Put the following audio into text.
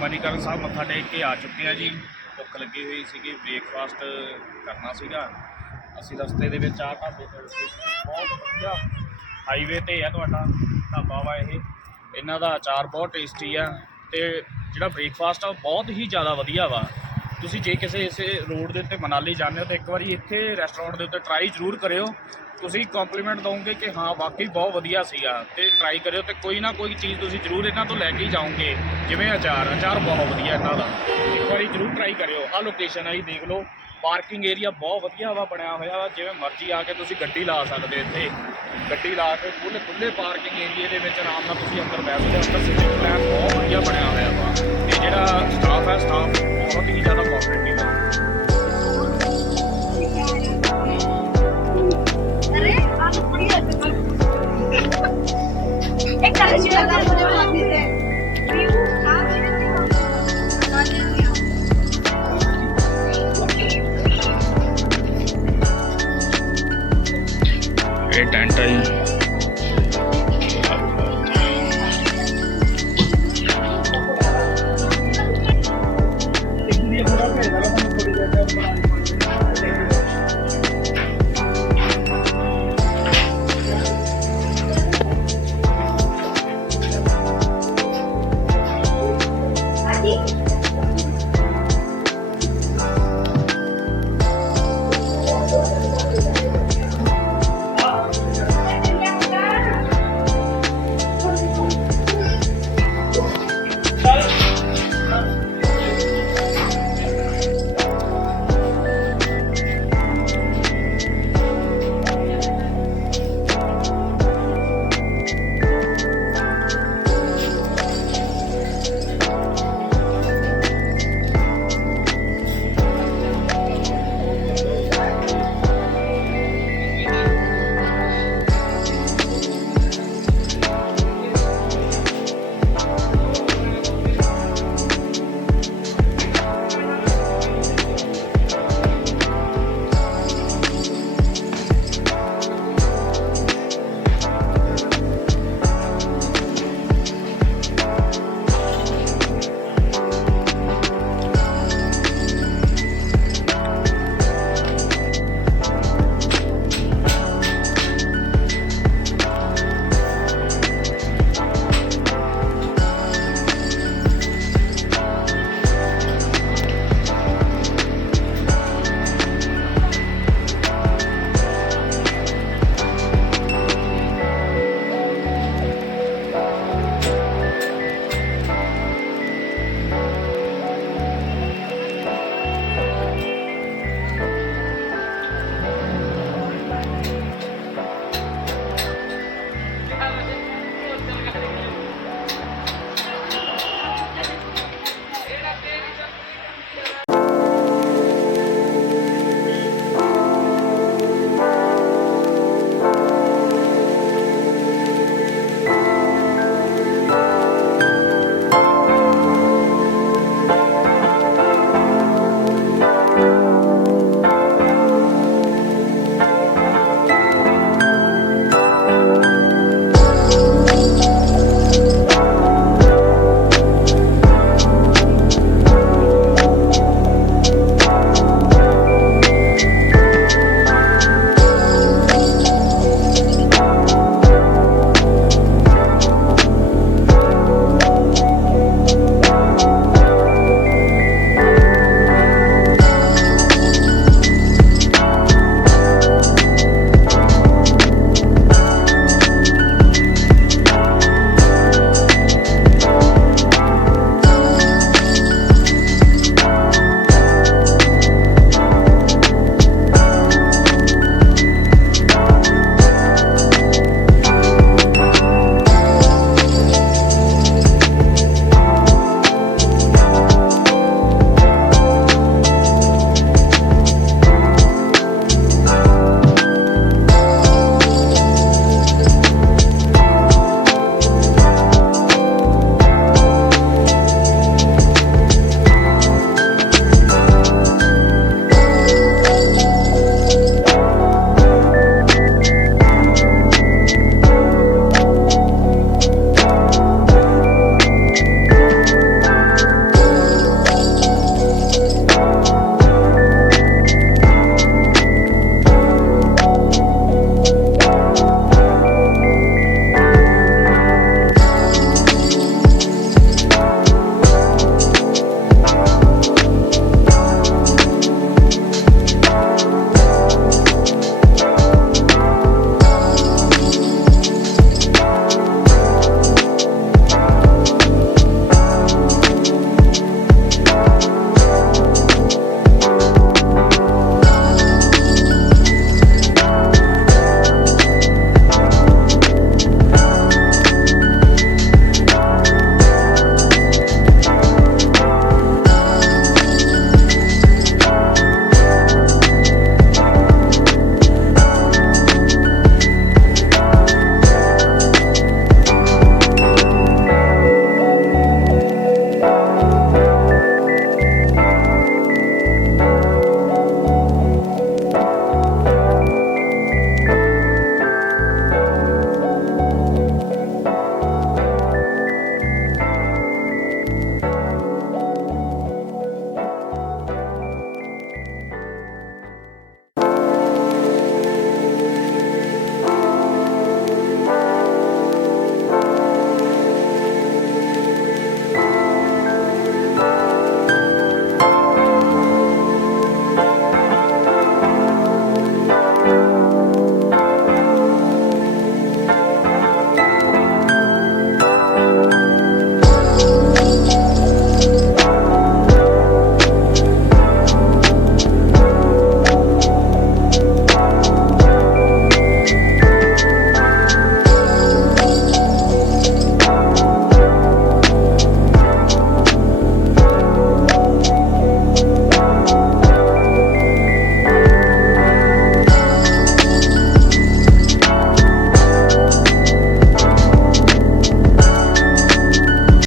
ਮਨੀਕਰਨ ਸਾਹਿਬ ਮੱਥਾ ਟੇਕ ਕੇ ਆ ਚੁੱਕੇ ਹਾਂ ਜੀ। ਭੁੱਖ ਲੱਗੀ ਹੋਈ ਸੀਗੀ, ਬ੍ਰੇਕਫਾਸਟ ਕਰਨਾ ਸੀਗਾ। ਅਸੀਂ ਰਸਤੇ ਦੇ ਵਿੱਚ ਢਾਬੇ ਤੇ ਬਹੁਤ ਵਧੀਆ ਹਾਈਵੇ ਤੇ ਆ ਤੁਹਾਡਾ ਢਾਬਾ ਵਾ ਇਹ। ਇਹਨਾਂ ਦਾ ਅਚਾਰ ਬਹੁਤ ਟੇਸਟੀ ਆ ਤੇ ਜਿਹੜਾ ਬ੍ਰੇਕਫਾਸਟ ਆ ਉਹ ਬਹੁਤ ਹੀ ਜ਼ਿਆਦਾ ਵਧੀਆ ਵਾ। ਤੁਸੀਂ ਜੇ ਕਿਸੇ ਇਸੇ ਰੋਡ ਦੇ ਉੱਤੇ ਮਨਾਲੀ ਜਾਂਦੇ ਹੋ ਤਾਂ ਇੱਕ ਵਾਰੀ ਇੱਥੇ ਰੈਸਟੋਰੈਂਟ ਦੇ ਉੱਤੇ ਟਰਾਈ ਜ਼ਰੂਰ ਕਰਿਓ। ਤੁਸੀਂ ਕੰਪਲੀਮੈਂਟ ਦਓਗੇ ਕਿ ਹਾਂ ਵਾਕਈ ਬਹੁਤ ਵਧੀਆ ਸੀਗਾ ਤੇ ਟਰਾਈ ਕਰਿਓ ਤੇ ਕੋਈ ਨਾ ਕੋਈ ਚੀਜ਼ ਤੁਸੀਂ ਜ਼ਰੂਰ ਇਹਨਾਂ ਤੋਂ ਲੈ ਕੇ ਹੀ ਜਾਓਗੇ। ਜਿਵੇਂ ਅਚਾਰ ਬਹੁਤ ਵਧੀਆ ਇਹਨਾਂ ਦਾ, ਇੱਕ ਵਾਰੀ ਜ਼ਰੂਰ ਟਰਾਈ ਕਰਿਓ। ਆਹ ਲੋਕੇਸ਼ਨ ਆ ਜੀ, ਦੇਖ ਲਓ। ਪਾਰਕਿੰਗ ਏਰੀਆ ਬਹੁਤ ਵਧੀਆ ਵਾ ਬਣਿਆ ਹੋਇਆ ਵਾ, ਜਿਵੇਂ ਮਰਜ਼ੀ ਆ ਕੇ ਤੁਸੀਂ ਗੱਡੀ ਲਾ ਸਕਦੇ ਹੋ। ਇੱਥੇ ਗੱਡੀ ਲਾ ਕੇ ਖੁੱਲ੍ਹੇ ਪਾਰਕਿੰਗ ਏਰੀਏ ਦੇ ਵਿੱਚ ਆਰਾਮ ਨਾਲ ਤੁਸੀਂ ਅੰਦਰ ਬੈਠ ਸਕਦੇ ਹੋ। ਅੰਦਰ ਸਿਟਿੰਗ ਪਲਾਨ ਬਹੁਤ ਵਧੀਆ ਬਣਿਆ ਹੋਇਆ ਵਾ ਤੇ ਜਿਹੜਾ ਸਟਾਫ ਹੈ ਸਟਾਫ ਬਹੁਤ ਹੀ ਜ਼ਿਆਦਾ ਕੋਆਪਰੇਟਿਵ ਹੈ। ਇਹ ਟੈਂਟ ਹੈ ਜੀ।